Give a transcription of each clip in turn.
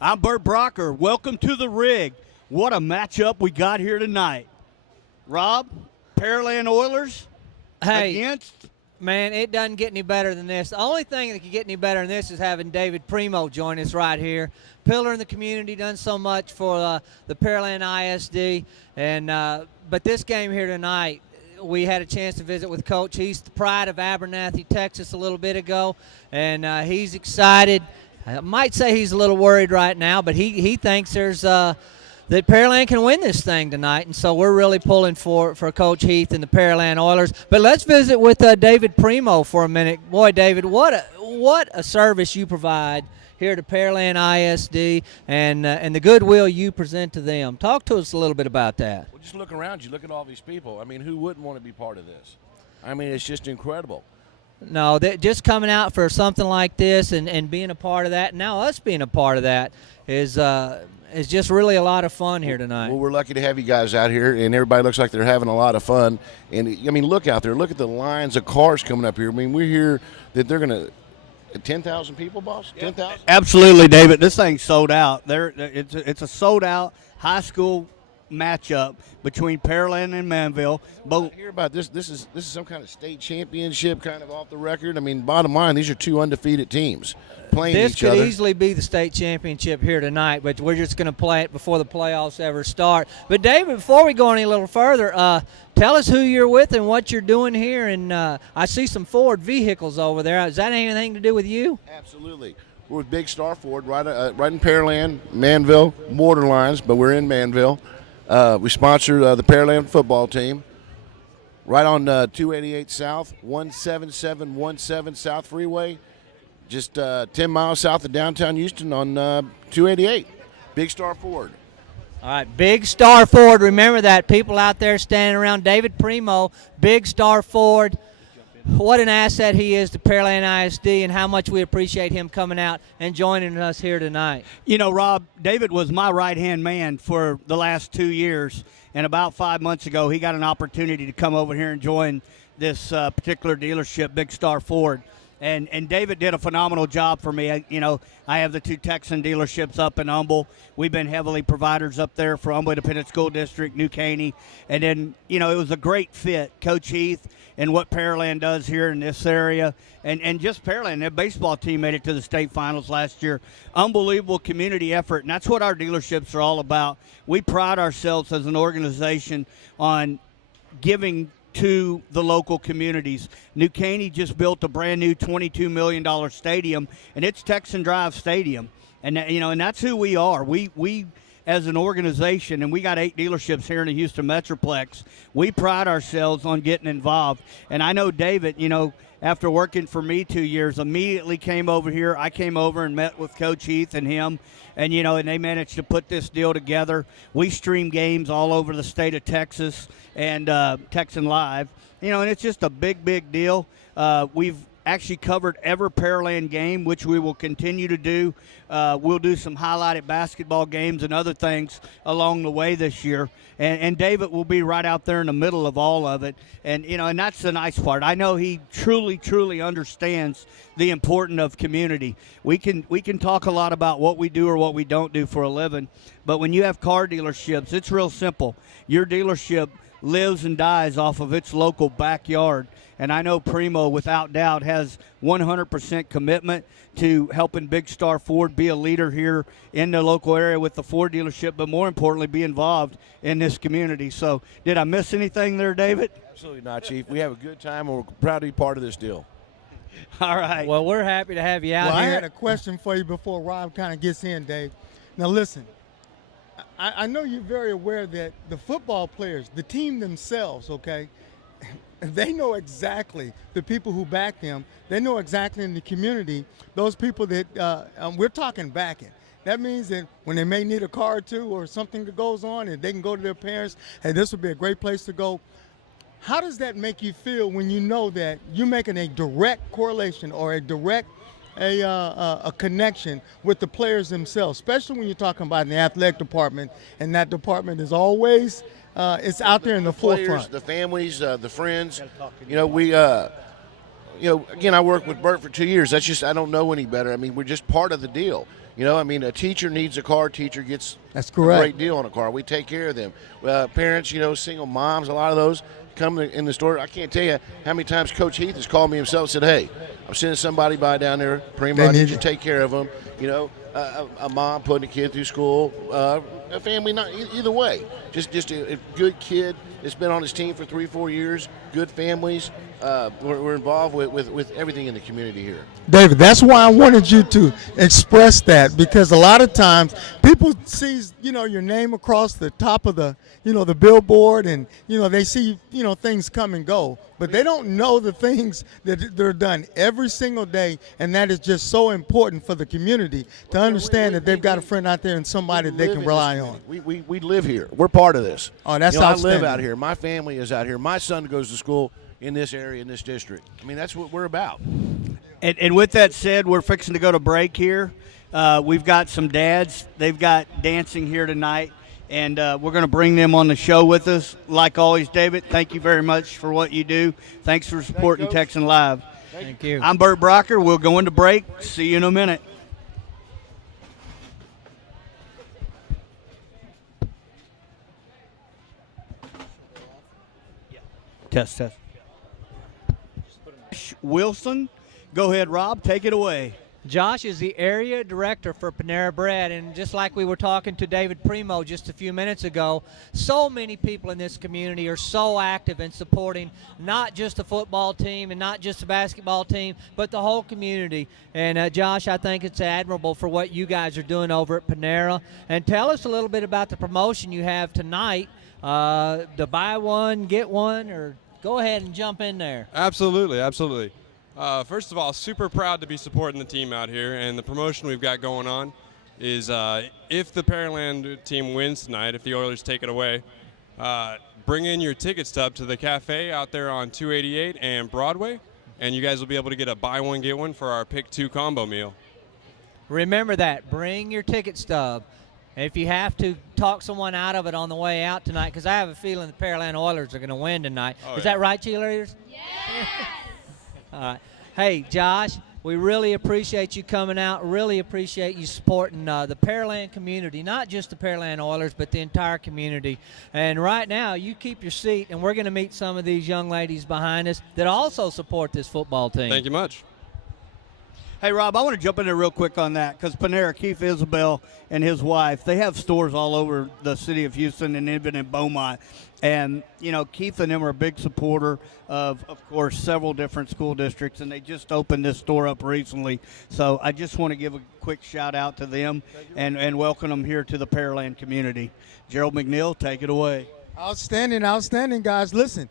I'm Bert Brocker. Welcome to the rig. What a matchup we got here tonight. Rob, Pearland Oilers against. Man, it doesn't get any better than this. The only thing that can get any better than this is having David Primo join us right here. Pillar in the community, done so much for the Pearland ISD. But this game here tonight, we had a chance to visit with Coach. He's the pride of Abernathy, Texas, a little bit ago, and he's excited. I might say he's a little worried right now, but he thinks there's that Pearland can win this thing tonight, and so we're really pulling for Coach Heath and the Pearland Oilers. But let's visit with David Primo for a minute. Boy, David, what a service you provide here to Pearland ISD and the goodwill you present to them. Talk to us a little bit about that. Well, just look around you. Look at all these people. I mean, who wouldn't want to be part of this? I mean, it's just incredible. No, just coming out for something like this and being a part of that, and now us being a part of that is just really a lot of fun here tonight. Well, we're lucky to have you guys out here, and everybody looks like they're having a lot of fun. And, I mean, look out there. Look at the lines of cars coming up here. I mean, we hear that they're going to – 10,000 people, boss? 10,000? Absolutely, David. This thing's sold out. It's a sold-out high school matchup between Pearland and Manville. I hear about this. This is some kind of state championship, kind of off the record. I mean, bottom line, these are two undefeated teams playing each other. This could easily be the state championship here tonight, but we're just going to play it before the playoffs ever start. But David, before we go any little further, tell us who you're with and what you're doing here. And I see some Ford vehicles over there. Does that have anything to do with you? Absolutely. We're with Big Star Ford, right in Pearland, Manville, borderlines, but we're in Manville. We sponsor the Pearland football team right on 288 South, 17717 South Freeway, just 10 miles south of downtown Houston on 288. Big Star Ford. All right, Big Star Ford. Remember that. People out there standing around. David Primo, Big Star Ford. What an asset he is to Pearland ISD, and how much we appreciate him coming out and joining us here tonight. You know, Rob, David was my right-hand man for the last 2 years, and about 5 months ago he got an opportunity to come over here and join this particular dealership, Big Star Ford. And David did a phenomenal job for me. I have the two Texan dealerships up in Humble. We've been heavily providers up there for Humble Independent School District, New Caney. And then, it was a great fit. Coach Heath and what Pearland does here in this area. And just Pearland, their baseball team made it to the state finals last year. Unbelievable community effort, and that's what our dealerships are all about. We pride ourselves as an organization on giving to the local communities. New Caney just built a brand new $22 million stadium, and it's Texan Drive Stadium. And and that's who we are. We as an organization, and we got 8 dealerships here in the Houston Metroplex, we pride ourselves on getting involved. And I know David, after working for me 2 years, immediately came over here. I came over and met with Coach Heath and him, and and they managed to put this deal together. We stream games all over the state of Texas and Texan Live, and it's just a big deal. We've actually covered every Pearland game, which we will continue to do. We'll do some highlighted basketball games and other things along the way this year. And David will be right out there in the middle of all of it. And, and that's the nice part. I know he truly understands the importance of community. We can talk a lot about what we do or what we don't do for a living, but when you have car dealerships, it's real simple. Your dealership lives and dies off of its local backyard. And I know Primo, without doubt, has 100% commitment to helping Big Star Ford be a leader here in the local area with the Ford dealership, but more importantly, be involved in this community. So did I miss anything there, David? Absolutely not, Chief. We have a good time, and we're proud to be part of this deal. All right. Well, we're happy to have you out here. I had a question for you before Rob kind of gets in, Dave. Now, listen, I know you're very aware that the football players, the team themselves, okay, they know exactly, the people who back them, they know exactly in the community, those people that we're talking backing. That means that when they may need a car or two or something that goes on, and they can go to their parents, hey, this would be a great place to go. How does that make you feel when you know that you're making a direct correlation or a direct a connection with the players themselves, especially when you're talking about in the athletic department, and that department is always it's out there in the players, forefront. The families, the friends. We again, I worked with Bert for 2 years. That's just, I don't know any better. I mean, we're just part of the deal. I mean, a teacher needs a car. Teacher gets That's a correct. great deal on a car. We take care of them. Parents, single moms, a lot of those come in the store. I can't tell you how many times Coach Heath has called me himself and said, hey, I'm sending somebody by down there. Primo, I need you to take care of them. A mom putting a kid through school, a family, not either way. Just a good kid that's been on his team for 3-4 years, good families. We're involved with everything in the community here. David, that's why I wanted you to express that, because a lot of times people see, your name across the top of the, the billboard, and, they see, things come and go, but they don't know the things that they're done every single day, and that is just so important for the community to understand that they've got a friend out there and somebody they can rely on. We live here. We're part of this. Oh, that's I outstanding. live out here. My family is out here. My son goes to school in this area, in this district. I mean, that's what we're about. And with that said, we're fixing to go to break here. We've got some dads. They've got dancing here tonight, and we're going to bring them on the show with us. Like always, David, thank you very much for what you do. Thanks for supporting Texan Live. Thank you. I'm Bert Brocker. We'll go into break. See you in a minute. Test. Wilson. Go ahead, Rob. Take it away. Josh is the area director for Panera Bread, and just like we were talking to David Primo just a few minutes ago, so many people in this community are so active in supporting not just the football team and not just the basketball team, but the whole community. And Josh, I think it's admirable for what you guys are doing over at Panera. And tell us a little bit about the promotion you have tonight, the buy one, get one, or go ahead and jump in there. Absolutely. First of all, super proud to be supporting the team out here, and the promotion we've got going on is if the Pearland team wins tonight, if the Oilers take it away, bring in your ticket stub to the cafe out there on 288 and Broadway, and you guys will be able to get a buy one, get one for our Pick 2 combo meal. Remember that. Bring your ticket stub. If you have to talk someone out of it on the way out tonight, because I have a feeling the Pearland Oilers are going to win tonight. Is that right, cheerleaders? Yes! All right. Hey, Josh, we really appreciate you coming out, really appreciate you supporting the Pearland community, not just the Pearland Oilers, but the entire community. And right now, you keep your seat, and we're going to meet some of these young ladies behind us that also support this football team. Thank you much. Hey, Rob, I want to jump in there real quick on that, because Panera, Keith Isabel and his wife, they have stores all over the city of Houston and even in Beaumont. And, Keith and them are a big supporter of course, several different school districts, and they just opened this store up recently. So I just want to give a quick shout-out to them and welcome them here to the Pearland community. Gerald McNeil, take it away. Outstanding, guys. Listen,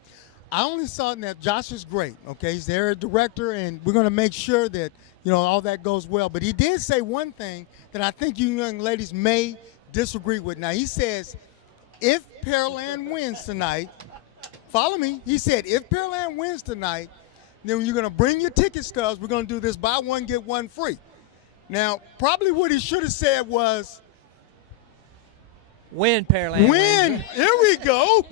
I only saw that Josh is great, okay? He's the area director, and we're going to make sure that, all that goes well. But he did say one thing that I think you young ladies may disagree with. Now, he says, if Pearland wins tonight, follow me, he said, if Pearland wins tonight, then you're going to bring your ticket stubs. We're going to do this buy one, get one free. Now, probably what he should have said was, win, Pearland. Win. Here we go.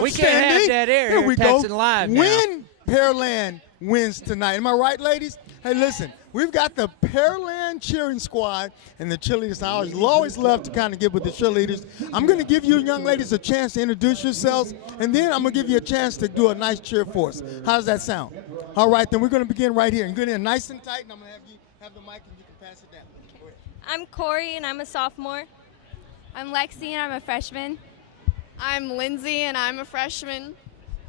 We can't have that air here at Texan Live now. Win, Pearland wins tonight. Am I right, ladies? Hey, listen, we've got the Pearland cheering squad and the cheerleaders. I always love to kind of get with the cheerleaders. I'm going to give you young ladies a chance to introduce yourselves, and then I'm going to give you a chance to do a nice cheer for us. How does that sound? All right, then we're going to begin right here. And get in nice and tight, and I'm going to have you have the mic, and you can pass it down. Go ahead. I'm Corey, and I'm a sophomore. I'm Lexi, and I'm a freshman. I'm Lindsay, and I'm a freshman.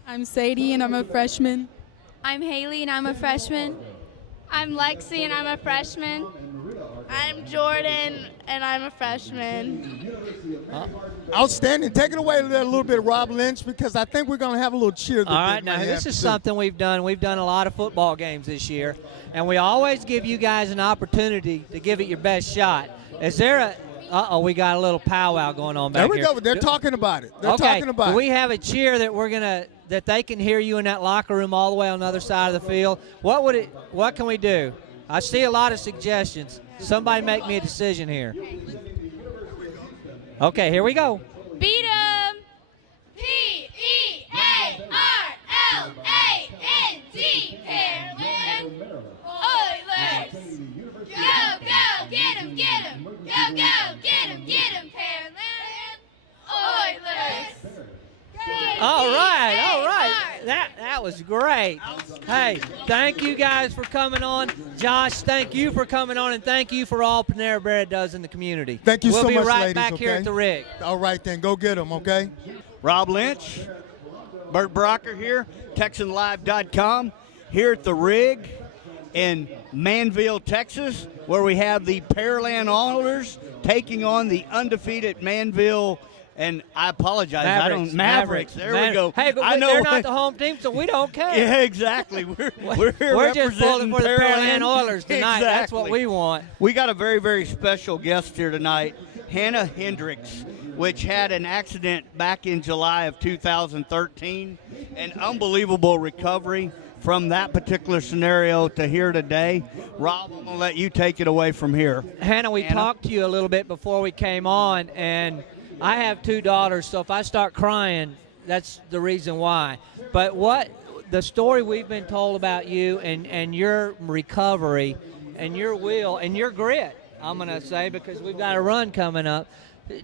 I'm Sadie, and I'm a freshman. I'm Haley, and I'm a freshman. I'm Lexi, and I'm a freshman. I'm Jordan, and I'm a freshman. Outstanding. Take it away a little bit, Rob Lynch, because I think we're going to have a little cheer. All right, now this is something we've done. We've done a lot of football games this year, and we always give you guys an opportunity to give it your best shot. Is there a we got a little powwow going on back here. There we go. They're talking about it. They're talking about it. Do we have a cheer that they can hear you in that locker room all the way on the other side of the field? What can we do? I see a lot of suggestions. Somebody make me a decision here. Okay, here we go. Beat 'em. Pearland. was great. Hey, thank you guys for coming on. Josh, thank you for coming on, and thank you for all Panera Bread does in the community. Thank you so much, We'll be right ladies, back here okay? at the rig. All right, then. Go get them, okay? Rob Lynch, Bert Brocker here, TexanLive.com, here at the rig in Manville, Texas, where we have the Pearland Oilers taking on the undefeated Manville. And I apologize. Mavericks. There we go. Hey, but I know they're not the home team, so we don't care. Yeah, exactly. We're just pulling for the Pearland Oilers tonight. Exactly. That's what we want. We got a very, very special guest here tonight, Hannah Hendricks, which had an accident back in July of 2013. An unbelievable recovery from that particular scenario to here today. Rob, I'm going to let you take it away from here. Hannah, we talked to you a little bit before we came on, and I have 2 daughters, so if I start crying, that's the reason why. But what the story we've been told about you and your recovery and your will and your grit, I'm going to say, because we've got a run coming up.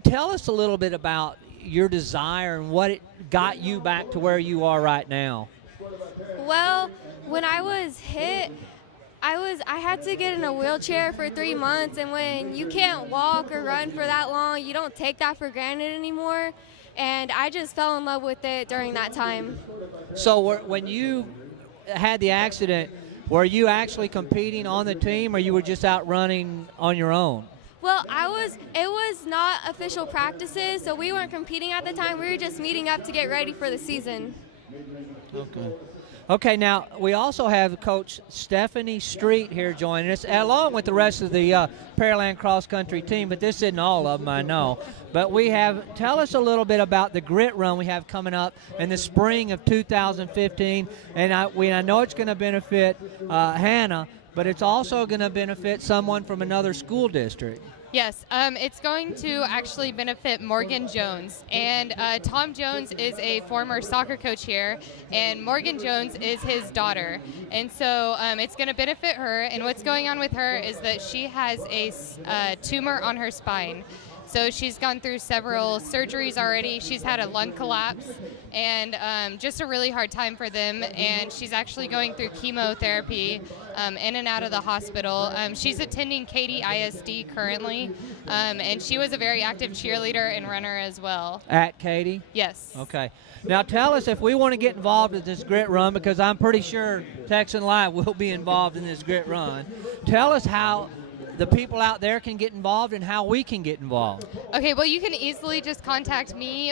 Tell us a little bit about your desire and what it got you back to where you are right now. Well, when I was hit, I had to get in a wheelchair for 3 months, and when you can't walk or run for that long, you don't take that for granted anymore. And I just fell in love with it during that time. So when you had the accident, were you actually competing on the team, or you were just out running on your own? Well, it was not official practices, so we weren't competing at the time. We were just meeting up to get ready for the season. Okay, now we also have Coach Stephanie Street here joining us, along with the rest of the Pearland cross country team, but this isn't all of them, I know. But tell us a little bit about the grit run we have coming up in the spring of 2015, and I know it's going to benefit Hannah, but it's also going to benefit someone from another school district. Yes, it's going to actually benefit Morgan Jones. And Tom Jones is a former soccer coach here, and Morgan Jones is his daughter. And so it's going to benefit her. And what's going on with her is that she has a tumor on her spine. So she's gone through several surgeries already. She's had a lung collapse and just a really hard time for them. And she's actually going through chemotherapy in and out of the hospital. She's attending Katy ISD currently, and she was a very active cheerleader and runner as well. At Katy? Yes. Okay. Now tell us if we want to get involved with this grit run, because I'm pretty sure Texan Live will be involved in this grit run. Tell us how the people out there can get involved and how we can get involved. Okay, well, you can easily just contact me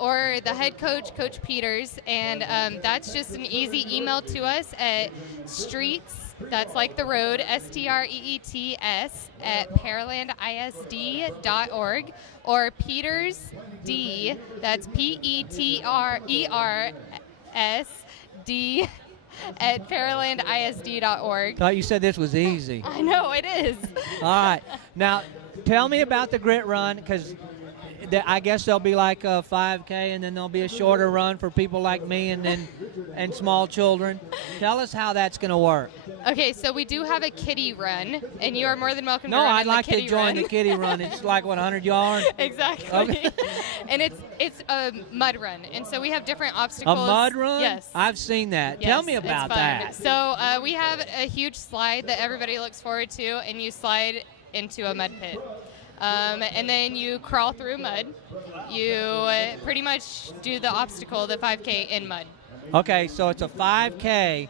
or the head coach, Coach Peters, and that's just an easy email to us at streets, that's like the road, STREETS, at pearlandisd.org, or Peters D, that's PETRERSD, at pearlandisd.org. Thought you said this was easy. I know, it is. All right. Now, tell me about the grit run, because I guess there'll be like a 5K, and then there'll be a shorter run for people like me and small children. Tell us how that's going to work. Okay, so we do have a kiddie run, and you are more than welcome to No, run I'd in like the kiddie to join run. the kiddie run. It's like, 100 yards? Exactly. Okay. And it's a mud run, and so we have different A obstacles. mud run? Yes. I've seen that. Yes, Tell me it's about fun. that. So we have a huge slide that everybody looks forward to, and you slide into a mud pit. And then you crawl through mud. You pretty much do the obstacle, the 5K, in mud. Okay, so it's a 5K,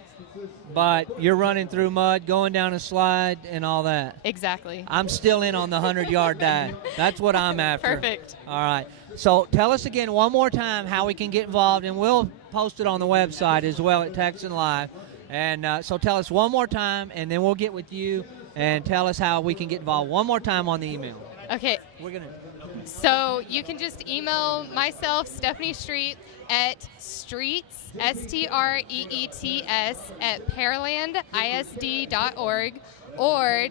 but you're running through mud, going down a slide, and all that. Exactly. I'm still in on the 100-yard dash. That's what I'm after. Perfect. All right. So tell us again one more time how we can get involved, and we'll post it on the website as well at Texan Live. And so tell us one more time, and then we'll get with you and tell us how we can get involved. One more time on the email. Okay. So you can just email myself, Stephanie Street, at streets, STREETS, at pearlandisd.org, or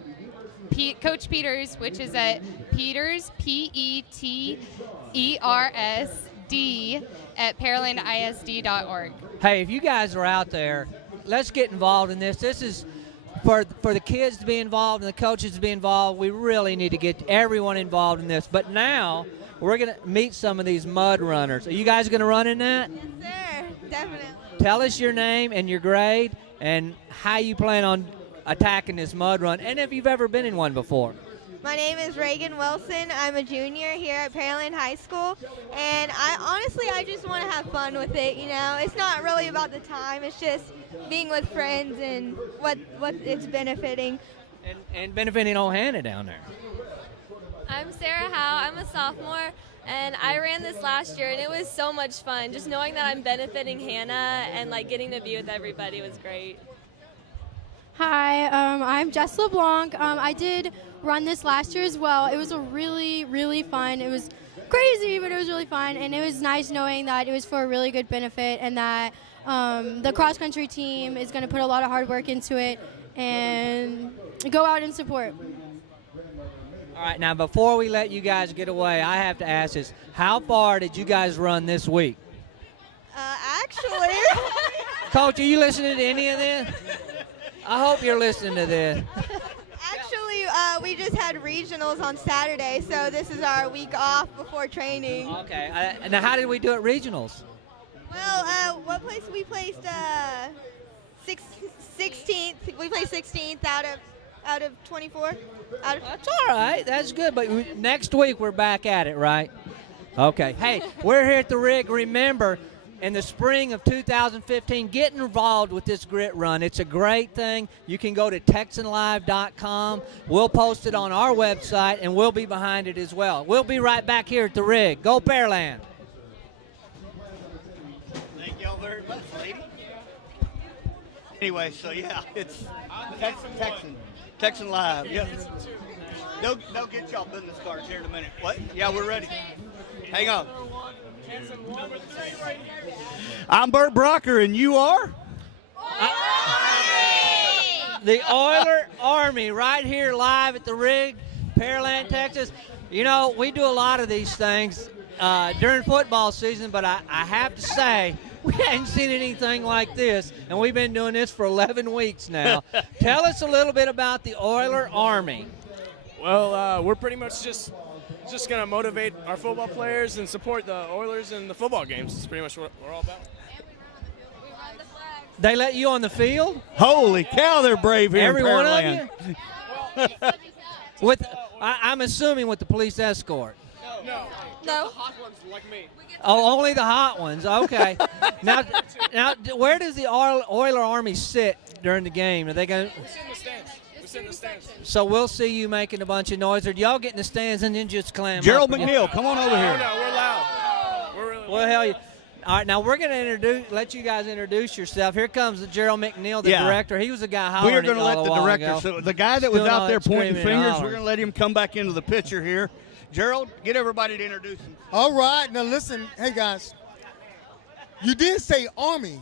Coach Peters, which is at Peters, PETERSD, at pearlandisd.org. Hey, if you guys are out there, let's get involved in this. This is for the kids to be involved and the coaches to be involved. We really need to get everyone involved in this. But now we're going to meet some of these mud runners. Are you guys going to run in that? Yes, sir. Definitely. Tell us your name and your grade and how you plan on attacking this mud run, and if you've ever been in one before. My name is Reagan Wilson. I'm a junior here at Pearland High School, and I just want to have fun with it. You know, it's not really about the time. It's just being with friends and what it's benefiting. And benefiting old Hannah down there. I'm Sarah Howe. I'm a sophomore, and I ran this last year, and it was so much fun. Just knowing that I'm benefiting Hannah and like getting to be with everybody was great. Hi, I'm Jess LeBlanc. I did run this last year as well. It was a really, really fun. It was crazy, but it was really fun, and it was nice knowing that it was for a really good benefit and that the cross-country team is going to put a lot of hard work into it and go out and support. All right, now before we let you guys get away, I have to ask this. How far did you guys run this week? Actually, Coach, are you listening to any of this? I hope you're listening to this. we just had regionals on Saturday, so this is our week off before training. Okay, now how did we do at regionals? Well, what place we placed? 16th. We placed 16th out of 24. That's all right. That's good. But next week we're back at it, right? Okay. Hey, we're here at the rig. Remember, in the spring of 2015, get involved with this grit run. It's a great thing. You can go to TexanLive.com. We'll post it on our website, and we'll be behind it as well. We'll be right back here at the rig. Go Pearland. Thank y'all very much, lady. Anyway, so yeah, it's Texan Live. Yep. They'll get y'all business cards here in a minute. What? Yeah, we're ready. Hang on. I'm Bert Brocker, and you are? The Oiler Army right here live at the rig, Pearland, Texas. You know, we do a lot of these things during football season, but I have to say, we hadn't seen anything like this, and we've been doing this for 11 weeks now. Tell us a little bit about the Oiler Army. Well, we're pretty much just going to motivate our football players and support the Oilers in the football games. That's pretty much what we're all about. They let you on the field? Holy cow, they're brave here Every in one Pearland. of you? I'm assuming with the police escort. No. No. The hot ones like me. Oh, only the hot ones. Okay. now, where does the Oiler Army sit during the game? Are they going? We sit in the stands. So we'll see you making a bunch of noise, or do y'all get in the stands and then just clam Gerald up? McNeil, come on over here. No, we're loud. We're really loud. Well, hell, all right. Now we're going to let you guys introduce yourself. Here comes the Gerald McNeil, the director. He was the guy hollering. We are going to let the director. Ago. So the guy that was out there pointing fingers, hollering. we're going to let him come back into the picture here. Gerald, get everybody to introduce him. All right, now listen, hey guys, you did say Army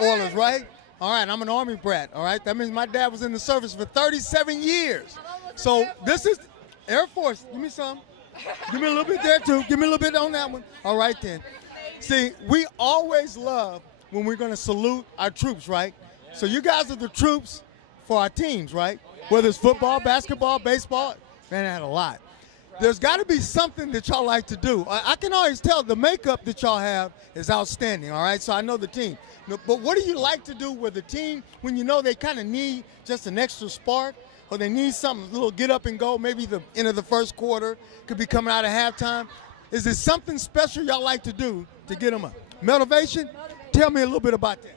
Oilers, right? All right, I'm an Army brat, all right? That means my dad was in the service for 37 years. So this is Air Force. Give me some. Give me a little bit there, too. Give me a little bit on that one. All right, then. See, we always love when we're going to salute our troops, right? So you guys are the troops for our teams, right? Whether it's football, basketball, baseball, man, I had a lot. There's got to be something that y'all like to do. I can always tell the makeup that y'all have is outstanding, all right? So I know the team. But what do you like to do with the team when you know they kind of need just an extra spark, or they need something, a little get up and go, maybe the end of the first quarter, could be coming out of halftime? Is there something special y'all like to do to get them up? Motivation? Tell me a little bit about that.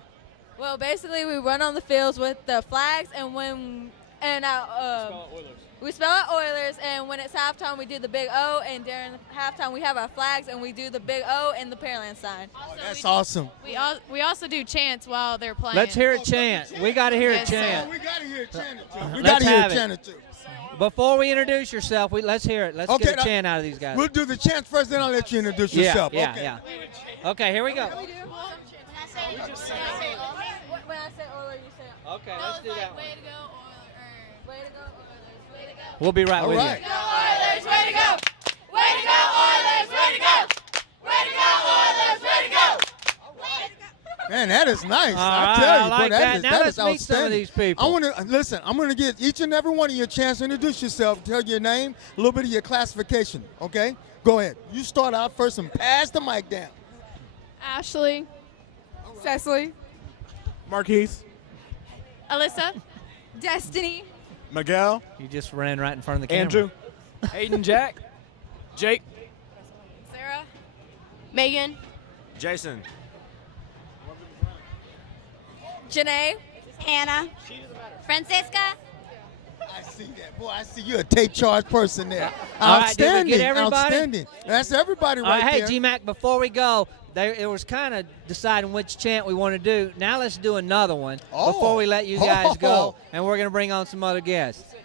Well, basically, we run on the fields with the flags, and we spell out Oilers, and when it's halftime, we do the big O, and during halftime, we have our flags, and we do the big O and the Pearland sign. That's awesome. We also do chants while they're playing. Let's hear a chant. We got to hear a chant. We got to hear a chant, too. We Let's got to hear have a it. chant, too. Before we introduce yourself, let's hear it. Let's get a chant out of these guys. We'll do the chant first, then I'll let you introduce yourself. Yeah. Okay, here we go. When I say Oilers, you say Okay, let's do that one. Way to go, Oilers. Way to go, Oilers. Way to go. We'll be right with you. Way to go, Oilers. Way to go. Way to go, Oilers. Way to go. Way to go, Oilers. Way to go. Man, that is nice. All I right, tell you, I like boy, that. Now that let's is meet some of outstanding. these people. I want to listen. I'm going to give each and every one of you a chance to introduce yourself, tell your name, a little bit of your classification. Okay, go ahead. You start out first and pass the mic down. Ashley. Cecily. Marquise. Alyssa. Destiny. Miguel. You just ran right in front of the camera. Andrew. Hayden Jack. Jake. Sarah. Megan. Jason. Janae. Hannah. Francisca. I see that. Boy, I see you a take charge person there. All right, did we Outstanding. get everybody? Outstanding. That's everybody All right, right hey, there. G-Mac, before we go, it was kind of deciding which chant we want to do. Now let's do another one before we let you guys go, and we're going to bring on some other guests.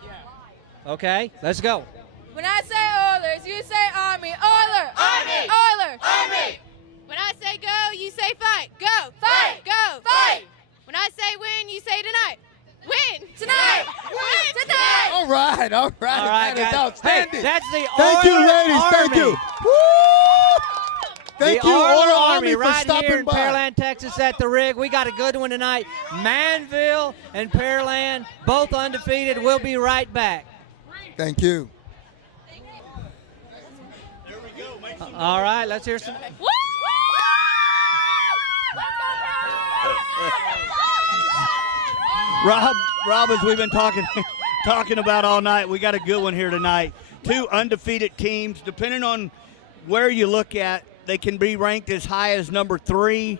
Okay, let's go. When I say Oilers, you say Army. Oiler. Army. Oiler. Army. When I say go, you say fight. Go. Fight. Go. Fight. When I say win, you say tonight. Win. Tonight. Win. Tonight. All right. All right, That is guys. outstanding. Hey, that's the Thank you, Oiler ladies. Thank Army. you. Woo! Thank the you, Oiler Oiler Army for right stopping here in by. Pearland, Texas at the rig. We got a good one tonight. Manville and Pearland, both undefeated. We'll be right back. Thank you. All right, let's hear some. Rob, as we've been talking about all night, we got a good one here tonight. Two undefeated teams. Depending on where you look at, they can be ranked as high as number 3,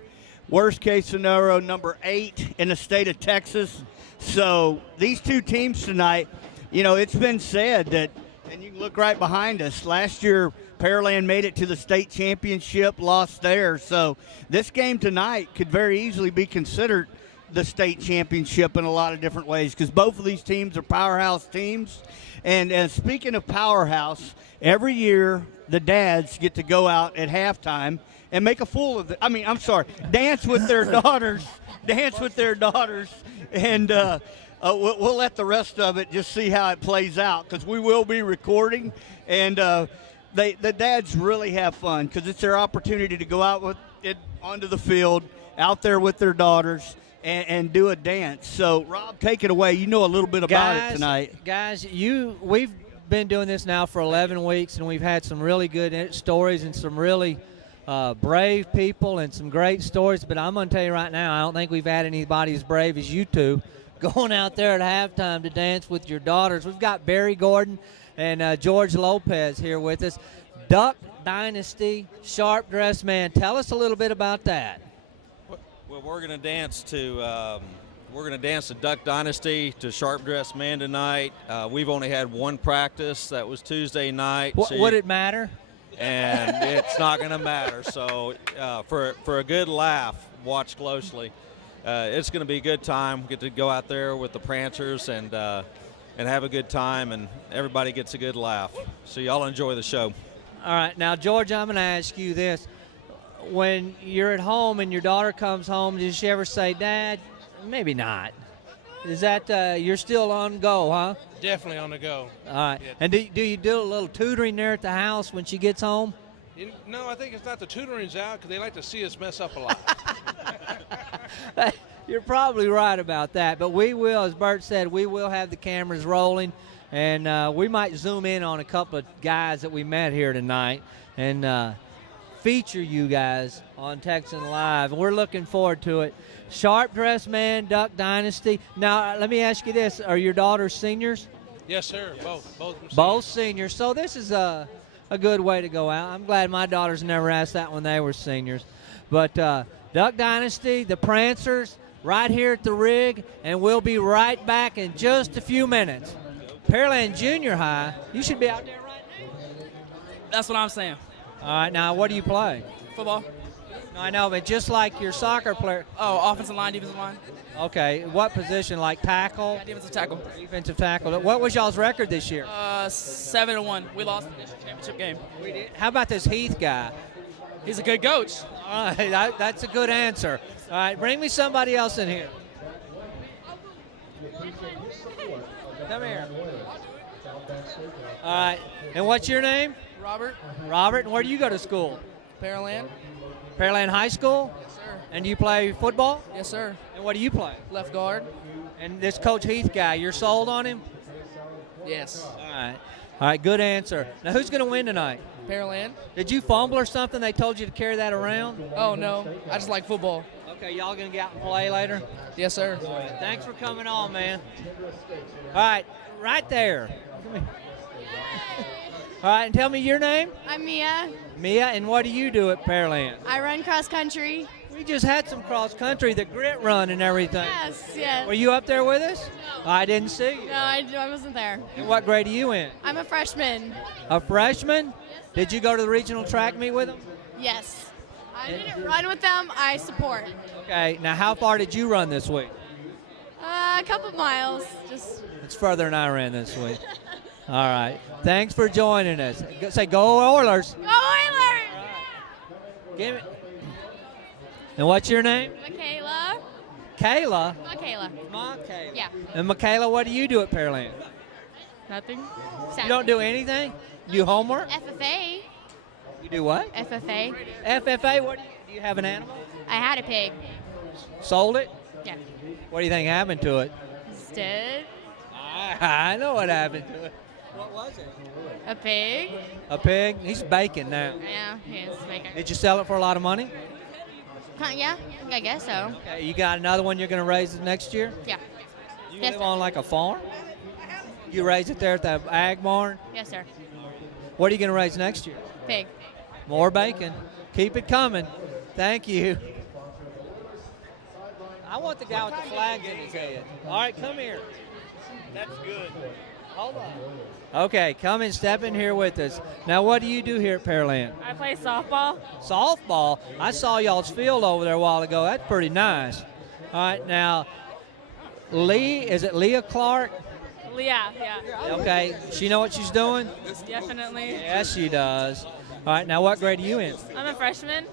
worst case scenario, number 8 in the state of Texas. So these two teams tonight, you know, it's been said that, and you can look right behind us, last year Pearland made it to the state championship, lost there. So this game tonight could very easily be considered the state championship in a lot of different ways, because both of these teams are powerhouse teams. And speaking of powerhouse, every year the dads get to go out at halftime and make a fool of dance with their daughters, and we'll let the rest of it just see how it plays out, because we will be recording, and the dads really have fun because it's their opportunity to go out with it onto the field, out there with their daughters, and do a dance. So, Rob, take it away. You know a little bit about it tonight. Guys, we've been doing this now for 11 weeks, and we've had some really good stories and some really brave people and some great stories. But I'm going to tell you right now, I don't think we've had anybody as brave as you two going out there at halftime to dance with your daughters. We've got Barry Gordon and George Lopez here with us. Duck Dynasty, Sharp Dressed Man. Tell us a little bit about that. Well, we're going to dance to Duck Dynasty to Sharp Dressed Man tonight. We've only had one practice. That was Tuesday night. Would it matter? And it's not going to matter. So for a good laugh, watch closely. It's going to be a good time. Get to go out there with the Prancers and have a good time, and everybody gets a good laugh. So y'all enjoy the show. All right. Now, George, I'm going to ask you this. When you're at home and your daughter comes home, does she ever say, Dad? Maybe not. Is that you're still on go, huh? Definitely on the go. All right. Yeah. And do you do a little tutoring there at the house when she gets home? No, I think it's not the tutoring's out because they like to see us mess up a lot. You're probably right about that. But we will, as Bert said, we will have the cameras rolling. And we might zoom in on a couple of guys that we met here tonight and feature you guys on Texan Live. And we're looking forward to it. Sharp Dressed Man, Duck Dynasty. Now, let me ask you this. Are your daughters seniors? Yes, sir. Both. Both seniors. So this is a good way to go out. I'm glad my daughters never asked that when they were seniors. But Duck Dynasty, the Prancers, right here at the rig, and we'll be right back in just a few minutes. Pearland Junior High, you should be out there right now. That's what I'm saying. All right, now what do you play? Football. No, I know, but just like your soccer player. Oh, offensive line, defensive line. Okay, what position, like tackle? Yeah, defensive tackle. Defensive tackle. What was y'all's record this year? 7-1. We lost the district championship game. We did. How about this Heath guy? He's a good coach. All right, that's a good answer. All right, bring me somebody else in here. Come here. All right, and what's your name? Robert. Robert, and where do you go to school? Pearland. Pearland High School? Yes, sir. And do you play football? Yes, sir. And what do you play? Left guard. And this Coach Heath guy, you're sold on him? Yes. All right. All right, good answer. Now, who's going to win tonight? Pearland. Did you fumble or something? They told you to carry that around? Oh, no. I just like football. Okay, y'all gonna get out and play later? Yes, sir. Thanks for coming on, man. All right, right there. Come here. All right, and tell me your name. I'm Mia. Mia, and what do you do at Pearland? I run cross country. We just had some cross country, the grit run and everything. Yes. Were you up there with us? No. I didn't see you. No, I wasn't there. And what grade are you in? I'm a freshman. A freshman? Did you go to the regional track meet with them? Yes. I didn't run with them. I support. Okay, now how far did you run this week? A couple miles. Just. It's further than I ran this week. All right. Thanks for joining us. Say, go Oilers. Go Oilers! Give it. And what's your name? Michaela. Kayla. Michaela. Michaela. Yeah. And Michaela, what do you do at Pearland? Nothing. You don't do anything? You homework? FFA. You do what? FFA. FFA, what do you have an animal? I had a pig. Sold it? Yeah. What do you think happened to it? It's dead. I know what happened to it. What was it? A pig. A pig? He's baking now. Yeah, he is making. Did you sell it for a lot of money? Yeah, I guess so. Okay, you got another one you're going to raise next year? Yeah. You Yes, live sir. on like a farm? You raise it there at the ag barn? Yes, sir. What are you going to raise next year? Pig. More bacon. Keep it coming. Thank you. I want the guy with the flags in his head. All right, come here. That's good. Hold on. Okay, come and step in here with us. Now, what do you do here at Pearland? I play softball. Softball? I saw y'all's field over there a while ago. That's pretty nice. All right, now, is it Leah Clark? Yeah. Okay, she know what she's doing? Definitely. Yes, she does. All right, now what grade are you in? I'm a freshman.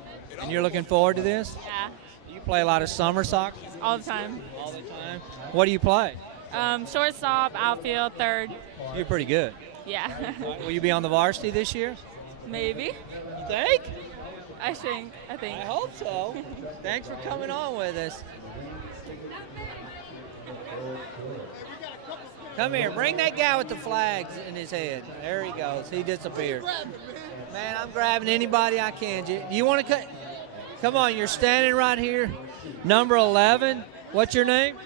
And you're looking forward to this? Yeah. You play a lot of summer soccer? All the time. All the time. What do you play? Shortstop, outfield, third. You're pretty good. Yeah. Will you be on the varsity this year? Maybe. You think? I think. I hope so. Thanks for coming on with us. Come here. Bring that guy with the flags in his head. There he goes. He disappeared. Man, I'm grabbing anybody I can. Do you want to cut? Come on. You're standing right here. Number 11. What's your name?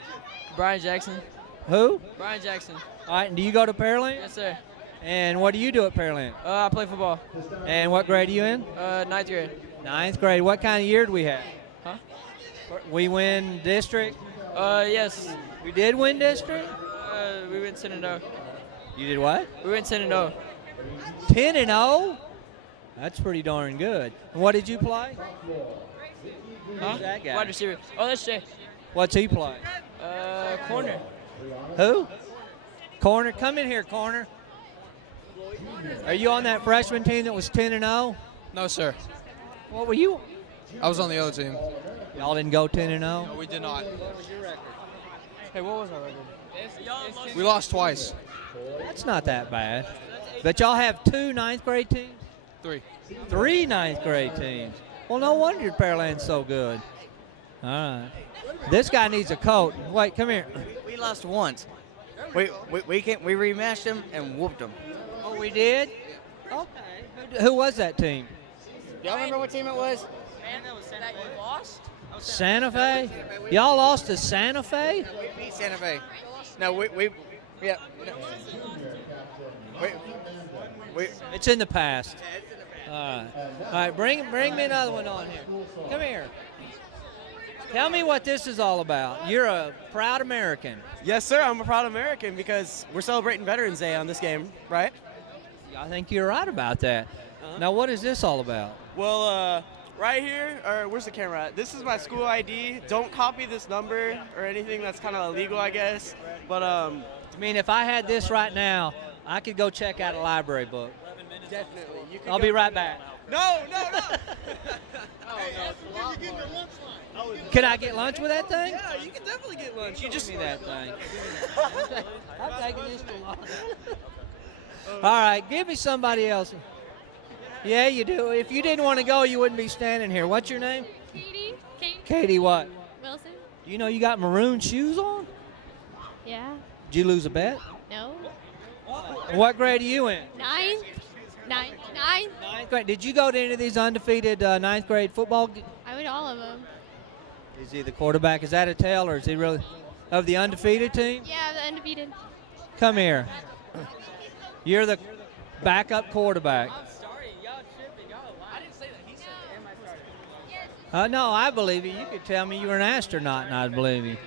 Brian Jackson. Who? Brian Jackson. All right. And do you go to Pearland? Yes, sir. And what do you do at Pearland? I play football. And what grade are you in? 9th grade. 9th grade. What kind of year do we have? Huh? We win district? Yes. We did win district? We went 10-0. You did what? We went 10-0. 10-0? That's pretty darn good. And what did you play? Huh? Who's that guy? Wide receiver. Oh, that's Jay. What's he play? Corner. Who? Corner. Come in here, Corner. Are you on that freshman team that was 10-0? No, sir. What were you? I was on the other team. Y'all didn't go 10-0? No, we did not. What was your record? Hey, what was our record? We lost twice. That's not that bad. But y'all have 2 9th grade teams? 3. 3 9th grade teams. Well, no wonder your Pearland's so good. All right. This guy needs a coat. Wait, come here. We lost once. We rematched them and whooped them. Oh, we did? Okay. Who was that team? Y'all remember what team it was? That you lost? Santa Fe? Y'all lost to Santa Fe? We beat Santa Fe. No, yeah. No. It's in the past. All right, bring me another one on here. Come here. Tell me what this is all about. You're a proud American. Yes, sir. I'm a proud American because we're celebrating Veterans Day on this game, right? I think you're right about that. Now, what is this all about? Well, right here, or where's the camera at? This is my school ID. Don't copy this number or anything. That's kind of illegal, I guess. But I mean, if I had this right now, I could go check out a library book. Definitely. I'll be right back. No. Can I get lunch with that thing? Yeah, you can definitely get lunch. You just give me that thing. I'm taking this to lunch. All right, give me somebody else. Yeah, you do. If you didn't want to go, you wouldn't be standing here. What's your name? Katie. Katie what? Wilson. Do you know you got maroon shoes on? Yeah. Did you lose a bet? No. What grade are you in? 9. 9. 9th grade. Did you go to any of these undefeated 9th grade football? I went to all of them. Is he the quarterback? Is that a tell, or is he really of the undefeated team? Yeah, the undefeated. Come here. You're the backup quarterback. No, I believe you. You could tell me you were an astronaut, and I'd believe you.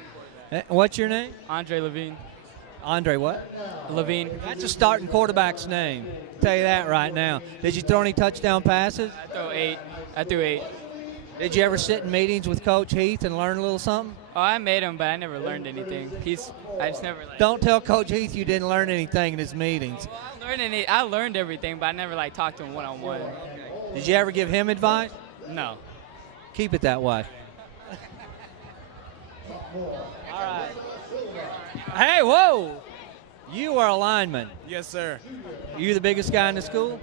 What's your name? Andre Levine. Andre what? Levine. That's a starting quarterback's name. I'll tell you that right now. Did you throw any touchdown passes? I threw 8. Did you ever sit in meetings with Coach Heath and learn a little something? Oh, I made him, but I never learned anything. I just never Don't tell Coach Heath you didn't learn anything in his meetings. I learned everything, but I never talked to him one-on-one. Did you ever give him advice? No. Keep it that way. All right. Hey, whoa! You are a lineman. Yes, sir. You the biggest guy in the school?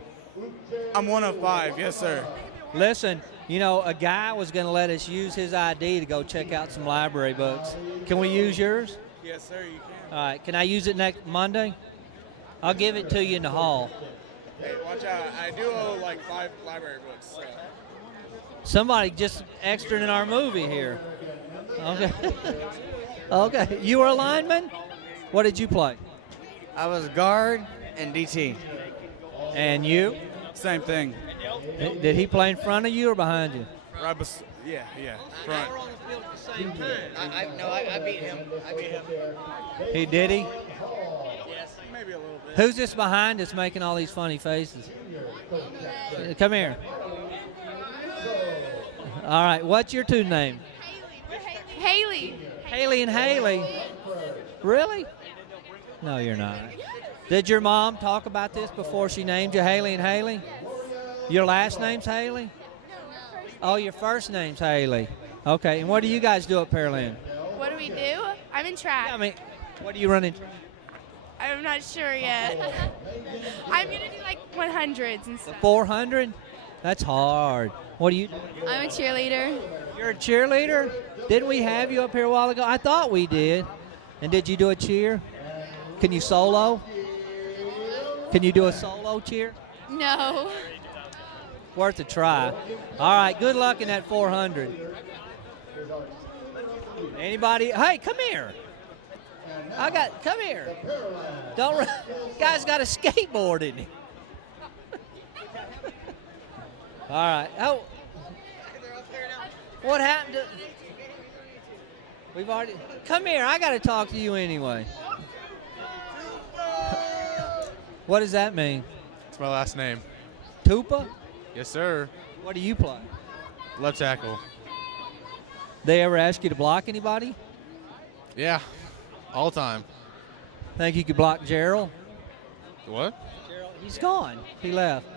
I'm one of 5. Yes, sir. Listen, a guy was going to let us use his ID to go check out some library books. Can we use yours? Yes, sir, you can. All right. Can I use it next Monday? I'll give it to you in the hall. Hey, watch out. I do owe 5 library books. So. Somebody just extra in our movie here. Okay. Okay. You were a lineman? What did you play? I was guard and DT. And you? Same thing. Did he play in front of you or behind you? Yeah, front. I beat him. He did he? Yes. Maybe a little bit. Who's this behind us making all these funny faces? Come here. All right, what's your two name? Haley. Haley and Haley. Really? No, you're not. Did your mom talk about this before she named you Haley and Haley? Your last name's Haley? Oh, your first name's Haley. Okay, and what do you guys do at Pearland? What do we do? I'm in track. What are you running? I'm not sure yet. I'm going to do 100s and stuff. 400? That's hard. What do you do? I'm a cheerleader. You're a cheerleader? Didn't we have you up here a while ago? I thought we did. And did you do a cheer? Can you solo? Can you do a solo cheer? No. Worth a try. All right, good luck in that 400. Anybody? Hey, come here. Come here. Don't run. Guy's got a skateboard in him. All right. Oh. What happened to? We've already. Come here. I got to talk to you anyway. What does that mean? It's my last name. Tupa? Yes, sir. What do you play? Left tackle. They ever ask you to block anybody? Yeah, all time. Think you could block Gerald? What? Gerald, he's gone. He left.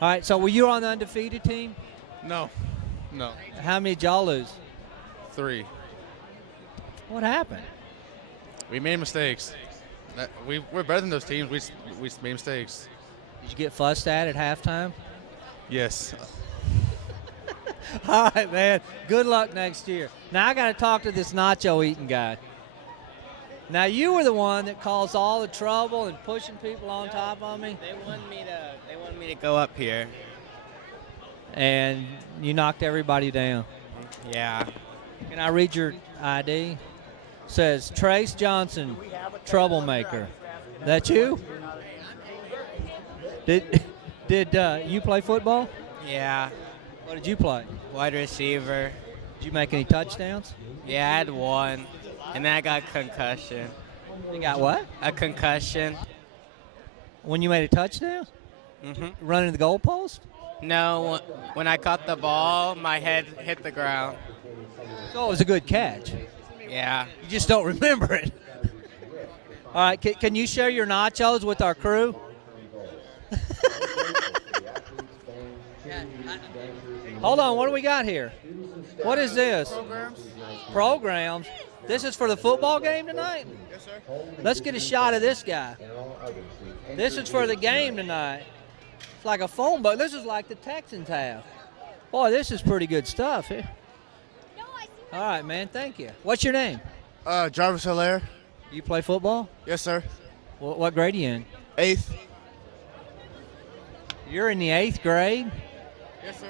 All right, so were you on the undefeated team? No. How many did y'all lose? 3. What happened? We made mistakes. We're better than those teams. We made mistakes. Did you get fussed at halftime? Yes. All right, man. Good luck next year. Now I got to talk to this nacho eating guy. Now you were the one that caused all the trouble and pushing people on top of me. They wanted me to go up here. And you knocked everybody down. Yeah. Can I read your ID? Says Trace Johnson, troublemaker. That you? Did you play football? Yeah. What did you play? Wide receiver. Did you make any touchdowns? Yeah, I had 1. And then I got a concussion. You got what? A concussion. When you made a touchdown? Mm-hmm. Running the goalpost? No, when I caught the ball, my head hit the ground. So it was a good catch. Yeah. You just don't remember it. All right, can you share your nachos with our crew? Hold on, what do we got here? What is this? Programs. This is for the football game tonight? Yes, sir. Let's get a shot of this guy. This is for the game tonight. It's like a phone book. This is like the Texans have. Boy, this is pretty good stuff here. All right, man, thank you. What's your name? Jarvis Hilaire. You play football? Yes, sir. What grade are you in? 8th. You're in the 8th grade? Yes, sir.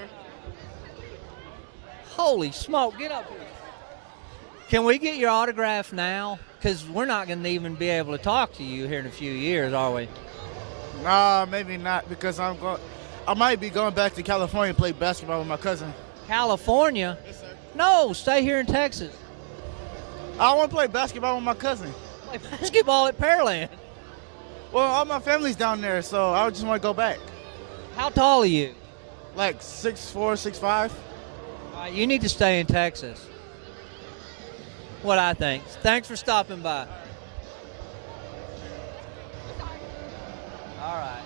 Holy smoke, get up here. Can we get your autograph now? Because we're not going to even be able to talk to you here in a few years, are we? Nah, maybe not, because I might be going back to California to play basketball with my cousin. California? Yes, sir. No, stay here in Texas. I want to play basketball with my cousin. Play basketball at Pearland. Well, all my family's down there, so I just want to go back. How tall are you? Like 6'4", 6'5". You need to stay in Texas. What I think. Thanks for stopping by. All right.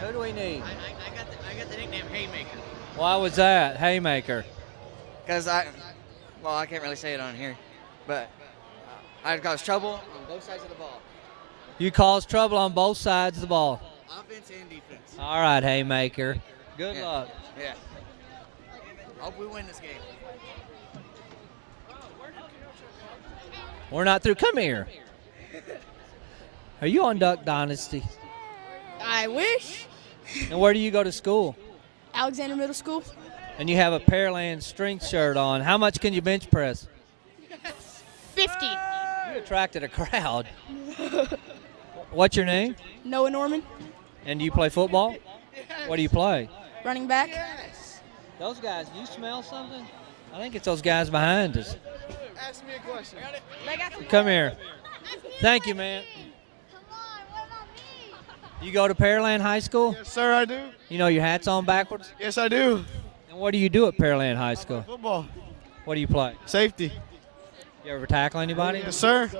Who do we need? I got the nickname Haymaker. Why was that, Haymaker? Because I can't really say it on here, but I cause trouble on both sides of the ball. You caused trouble on both sides of the ball. Offense and defense. All right, Haymaker. Good luck. Yeah. Hope we win this game. We're not through. Come here. Are you on Duck Dynasty? I wish. And where do you go to school? Alexander Middle School. And you have a Pearland strength shirt on. How much can you bench press? 50. You attracted a crowd. What's your name? Noah Norman. And do you play football? What do you play? Running back. Those guys, do you smell something? I think it's those guys behind us. Ask me a question. Come here. Thank you, man. You go to Pearland High School? Yes, sir, I do. You know your hat's on backwards? Yes, I do. And what do you do at Pearland High School? Football. What do you play? Safety. You ever tackle anybody? Yes, sir.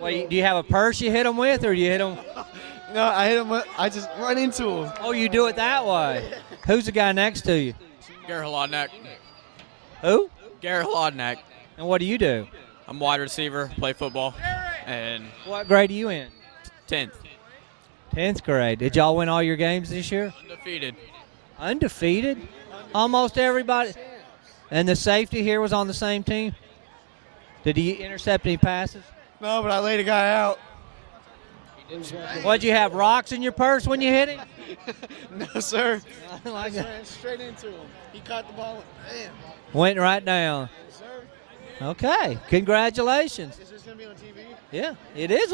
Well, do you have a purse you hit them with, or do you hit them? No, I hit him with, I just run into him. Oh, you do it that way. Who's the guy next to you? Garrett Hlodnak. Who? Garrett Hlodnak. And what do you do? I'm wide receiver, play football, and What grade are you in? 10th. 10th grade. Did y'all win all your games this year? Undefeated. Undefeated? Almost everybody. And the safety here was on the same team? Did he intercept any passes? No, but I laid a guy out. What'd you have, rocks in your purse when you hit him? No, sir. I like I that. ran straight into him. He caught the ball. Bam. Went right down. Yes, sir. Okay. Congratulations. Is this going to be on TV? Yeah, it is.